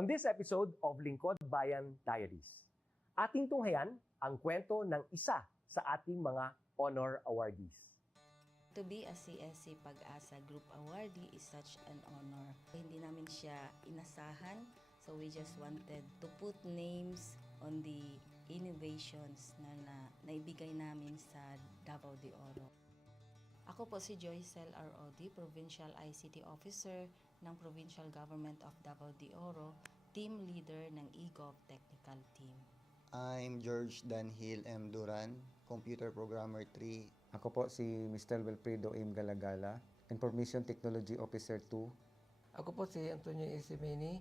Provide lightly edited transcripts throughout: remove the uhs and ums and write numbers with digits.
On this episode of Lingkod Bayan Diaries, ating tunghayan ang kwento ng isa sa ating mga honor awardees. To be a CSC Pag-asa Group Awardee is such an honor. Hindi namin siya inasahan, so we just wanted to put names on the innovations na naibigay namin sa Davao de Oro. Ako po si Joycel ROD, Provincial ICT Officer ng Provincial Government of Davao de Oro, Team Leader ng eGov Technical Team. I'm George Danhil M. Duran, Computer Programmer 3. Ako po si Mr. Wilfredo M. Galagala, Information Technology Officer 2. Ako po si Antonio Isimini,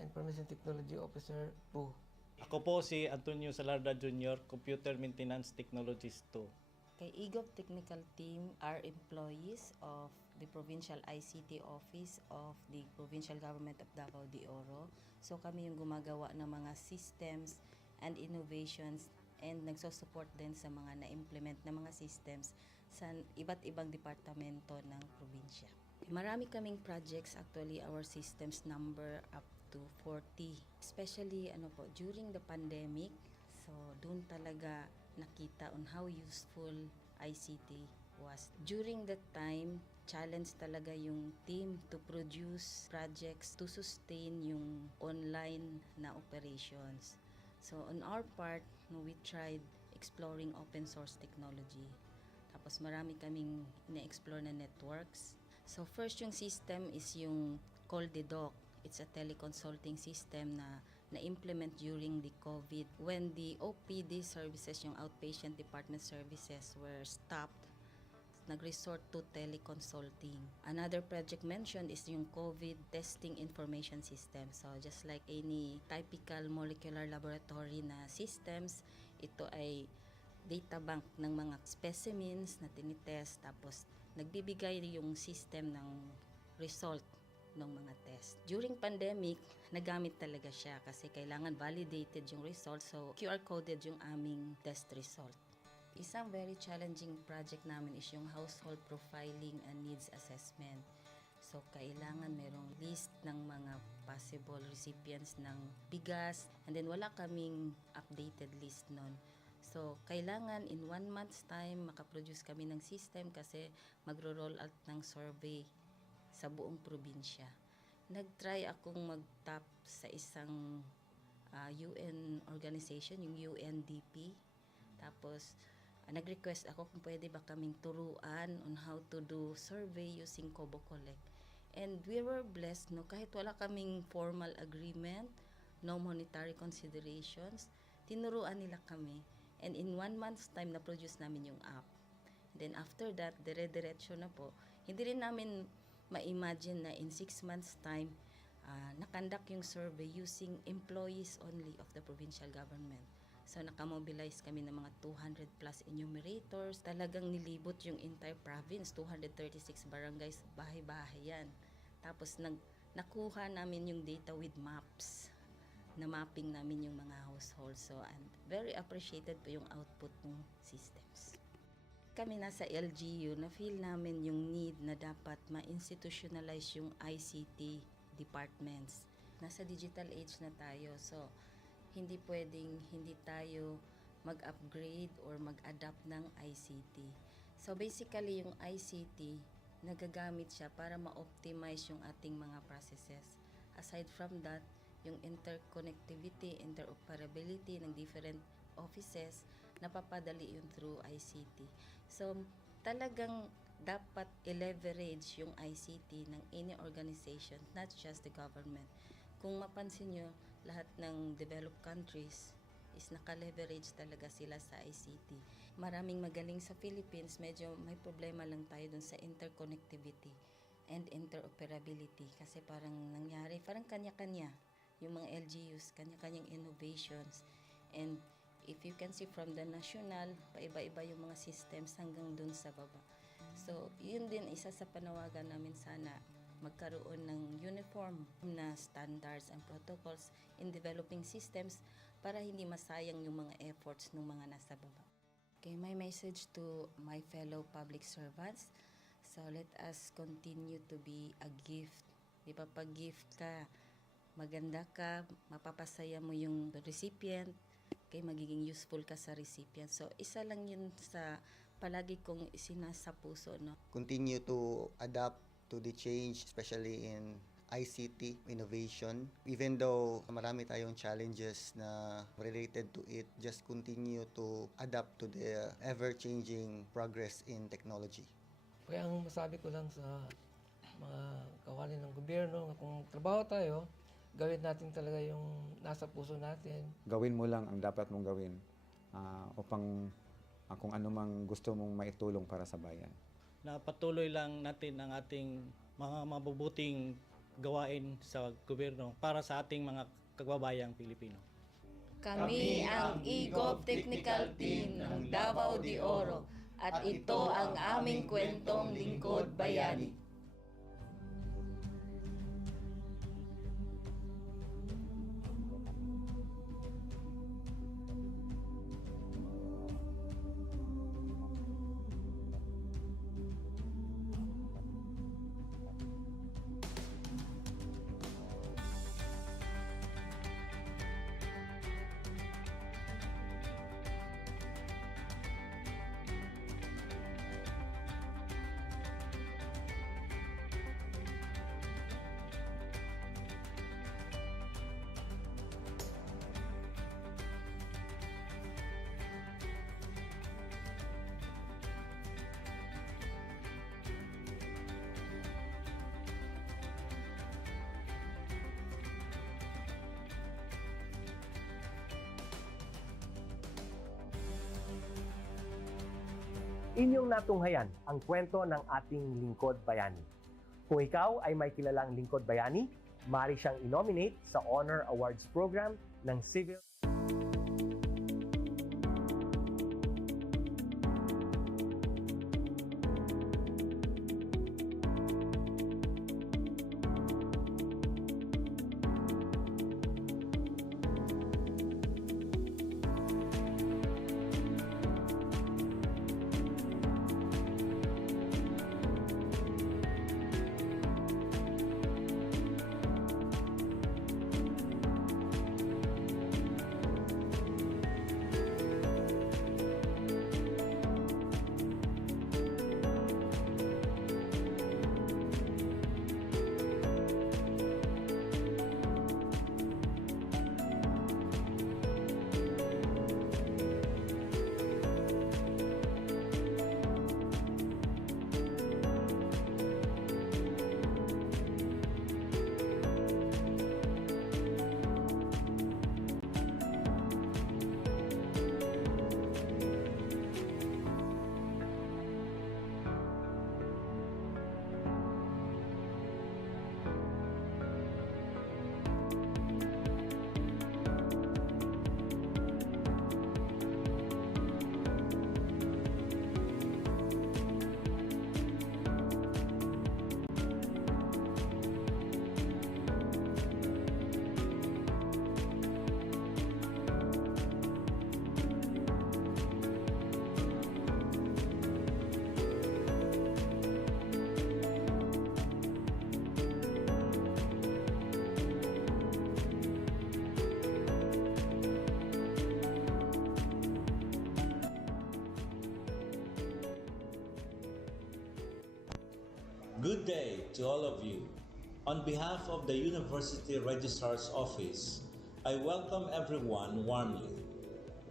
Information Technology Officer 2. Ako po si Antonio Salarda Jr., Computer Maintenance Technologist 2. Kay eGov Technical Team are employees of the Provincial ICT Office of the Provincial Government of Davao de Oro. So kami yung gumagawa ng mga systems and innovations and nagsusupport din sa mga na-implement na mga systems sa iba't ibang departamento ng probinsya. Marami kaming projects, actually our systems number up to 40. Especially during the pandemic, so doon talaga nakita on how useful ICT was. During that time, challenge talaga yung team to produce projects to sustain yung online na operations. So on our part, we tried exploring open source technology. Tapos marami kaming ina-explore na networks. So first yung system is yung Call-the-Doc. It's a teleconsulting system na na-implement during the COVID. When the OPD services, yung outpatient department services were stopped, nag-resort to teleconsulting. Another project mentioned is yung COVID testing information system. So just like any typical molecular laboratory na systems, ito ay data bank ng mga specimens na tinitest, tapos nagbibigay yung system ng result ng mga test. During pandemic, nagamit talaga siya kasi kailangan validated yung result, so QR coded yung aming test result. Isang very challenging project namin is yung household profiling and needs assessment. So kailangan merong list ng mga possible recipients ng bigas, and then wala kaming updated list nun. So kailangan in 1 month's time makaproduce kami ng system kasi magro-roll out ng survey sa buong probinsya. Nag-try akong mag-tap sa isang UN organization, yung UNDP. Tapos, nag-request ako kung pwede ba kaming turuan on how to do survey using Kobo Collect. And we were blessed, kahit wala kaming formal agreement, no monetary considerations, tinuruan nila kami. And in 1 month's time, na-produce namin yung app. And then after that, dire-diretso na po. Hindi rin namin ma-imagine na in 6 months' time, nakandak yung survey using employees only of the provincial government. So nakamobilize kami ng mga 200 plus enumerators. Talagang nilibot yung entire province, 236 barangays, bahay-bahay yan. Tapos nakuha namin yung data with maps. Na mapping namin yung mga households. So and very appreciated po yung output ng systems. Kami nasa LGU, na-feel namin yung need na dapat ma-institutionalize yung ICT departments. Nasa digital age na tayo, so hindi pwedeng hindi tayo mag-upgrade or mag-adapt ng ICT. So basically, yung ICT, nagagamit siya para ma-optimize yung ating mga processes. Aside from that, yung interconnectivity, interoperability ng different offices, napapadali yun through ICT. So, talagang dapat i-leverage yung ICT ng any organization, not just the government. Kung mapansin nyo, lahat ng developed countries is naka-leverage talaga sila sa ICT. Maraming magaling sa Philippines, medyo may problema lang tayo dun sa interconnectivity and interoperability kasi parang nangyari, parang kanya-kanya yung mga LGUs, kanya-kanyang innovations. And if you can see from the national, paiba-iba yung mga systems hanggang dun sa baba. So, yun din isa sa panawagan namin, sana magkaroon ng uniform na standards and protocols in developing systems para hindi masayang yung mga efforts ng mga nasa baba. Okay, my message to my fellow public servants, so let us continue to be a gift. Di ba, pag gift ka, maganda ka, mapapasaya mo yung recipient, kay magiging useful ka sa recipient. So, isa lang yun sa palagi kong isinasa puso, no? Continue to adapt to the change, especially in ICT innovation. Even though marami tayong challenges na related to it, just continue to adapt to the ever-changing progress in technology. Kaya ang masabi ko lang sa mga kawani ng gobyerno, kung trabaho tayo, gawin natin talaga yung nasa puso natin. Gawin mo lang ang dapat mong gawin upang kung ano mang gusto mong maitulong para sa bayan. Na patuloy lang natin ang ating mga mabubuting gawain sa gobyerno para sa ating mga kababayang Pilipino. Kami ang EGOV Technical Team ng Davao de Oro at ito ang aming kwentong lingkod bayani. Inyong natunghayan ang kwento ng ating lingkod bayani. Kung ikaw ay may kilalang lingkod bayani, maaari siyang i-nominate sa Honor Awards Program ng Civil Good day to all of you. On behalf of the University Registrar's Office, I welcome everyone warmly.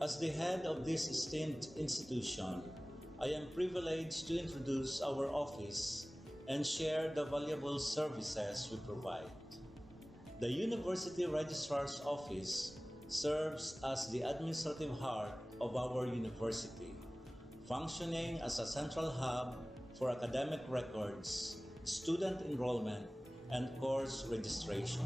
As the head of this esteemed institution, I am privileged to introduce our office and share the valuable services we provide. The University Registrar's Office serves as the administrative heart of our university, functioning as a central hub for academic records, student enrollment, and course registration.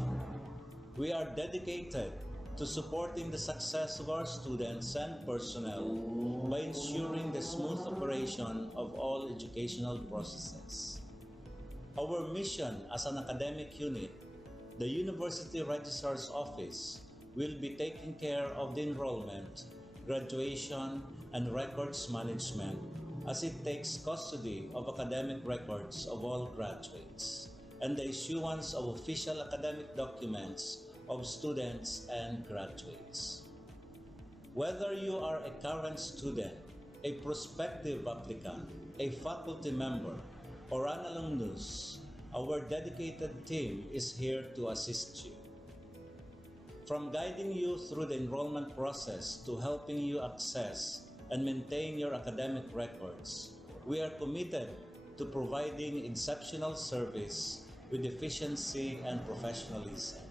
We are dedicated to supporting the success of our students and personnel by ensuring the smooth operation of all educational processes. Our mission as an academic unit, the University Registrar's Office, will be taking care of the enrollment, graduation, and records management as it takes custody of academic records of all graduates and the issuance of official academic documents of students and graduates. Whether you are a current student, a prospective applicant, a faculty member, or an alumnus, our dedicated team is here to assist you. From guiding you through the enrollment process to helping you access and maintain your academic records, we are committed to providing exceptional service with efficiency and professionalism.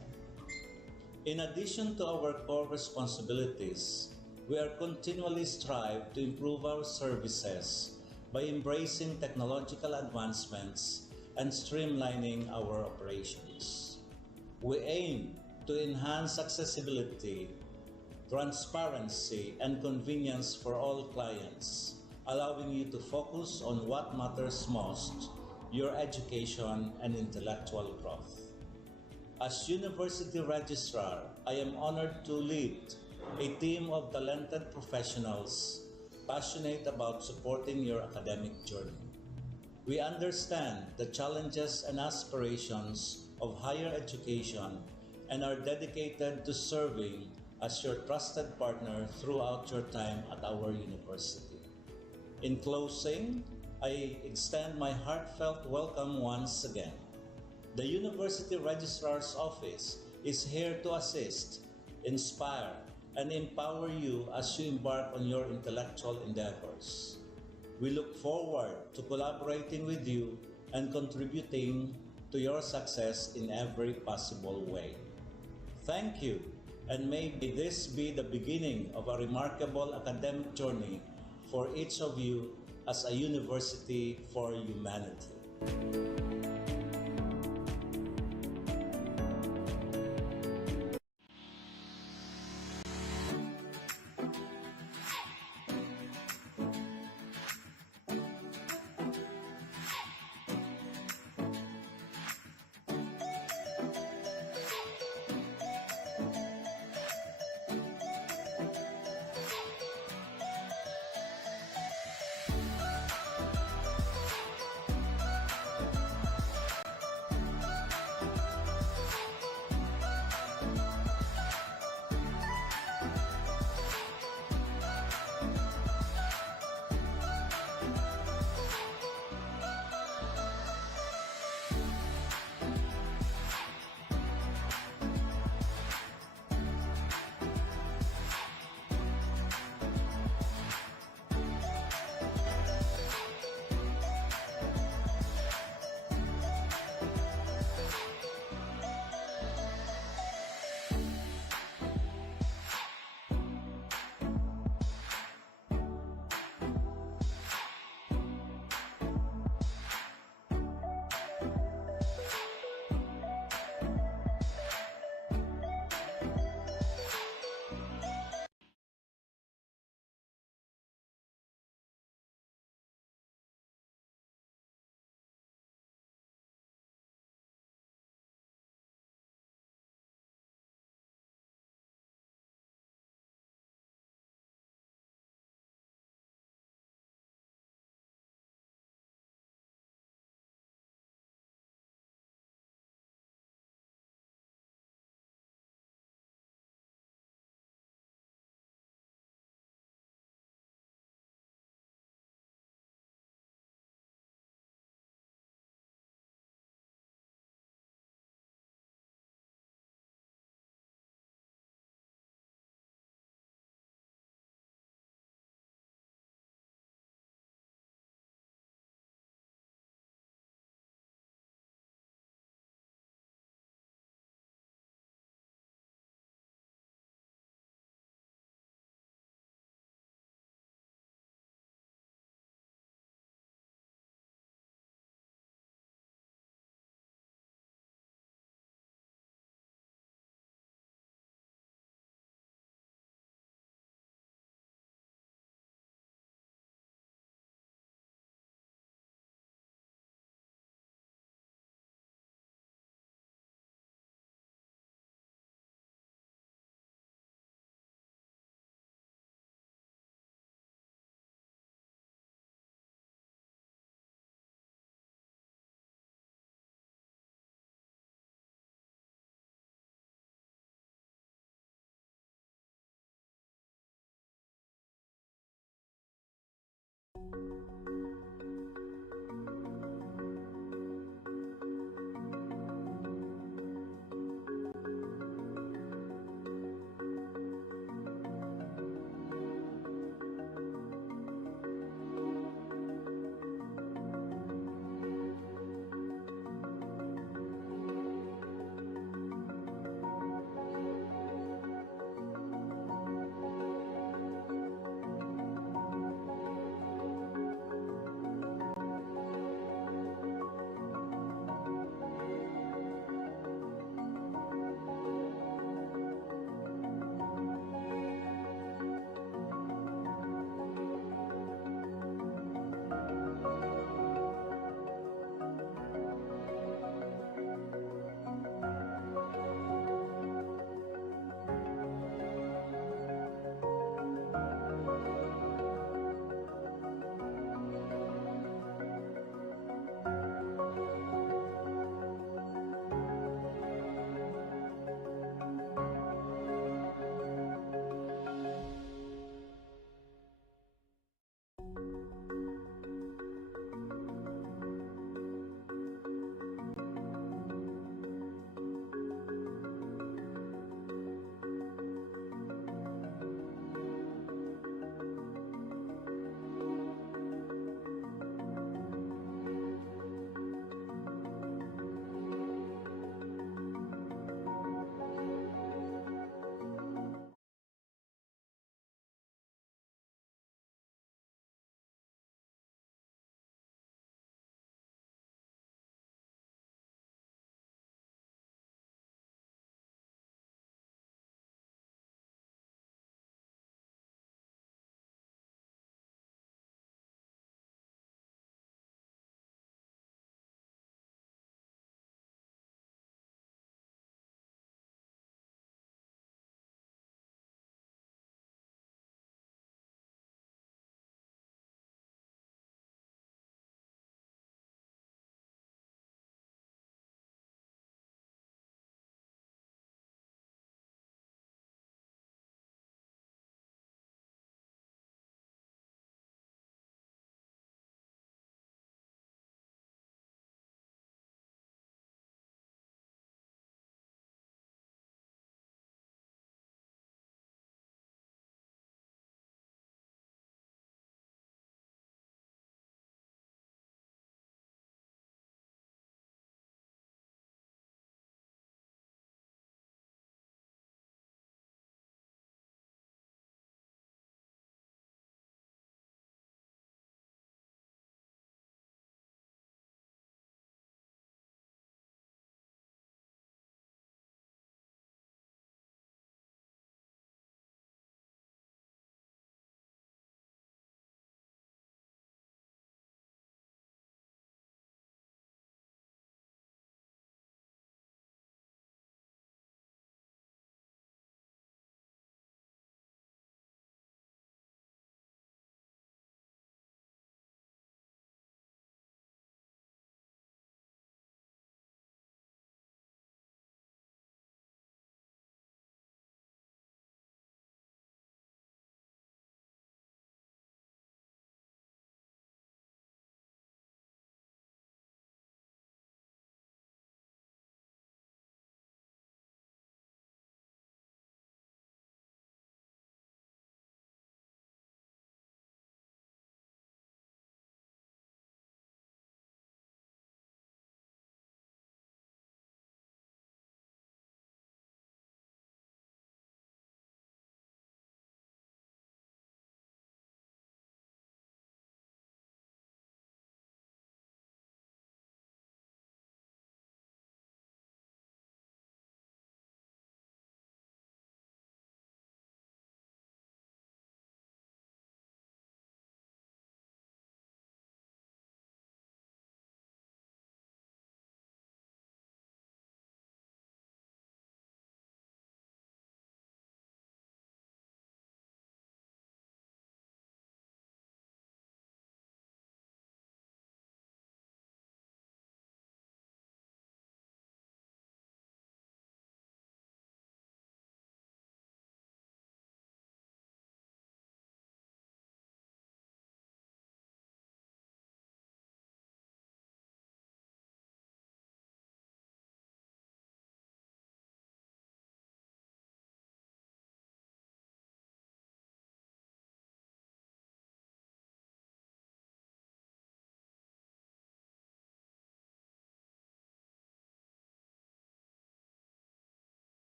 In addition to our core responsibilities, we are continually strive to improve our services by embracing technological advancements and streamlining our operations. We aim to enhance accessibility, transparency, and convenience for all clients, allowing you to focus on what matters most, your education and intellectual growth. As University Registrar, I am honored to lead a team of talented professionals passionate about supporting your academic journey. We understand the challenges and aspirations of higher education and are dedicated to serving as your trusted partner throughout your time at our university. In closing, I extend my heartfelt welcome once again. The University Registrar's Office is here to assist, inspire, and empower you as you embark on your intellectual endeavors. We look forward to collaborating with you and contributing to your success in every possible way. Thank you, and may this be the beginning of a remarkable academic journey for each of you as a university for humanity.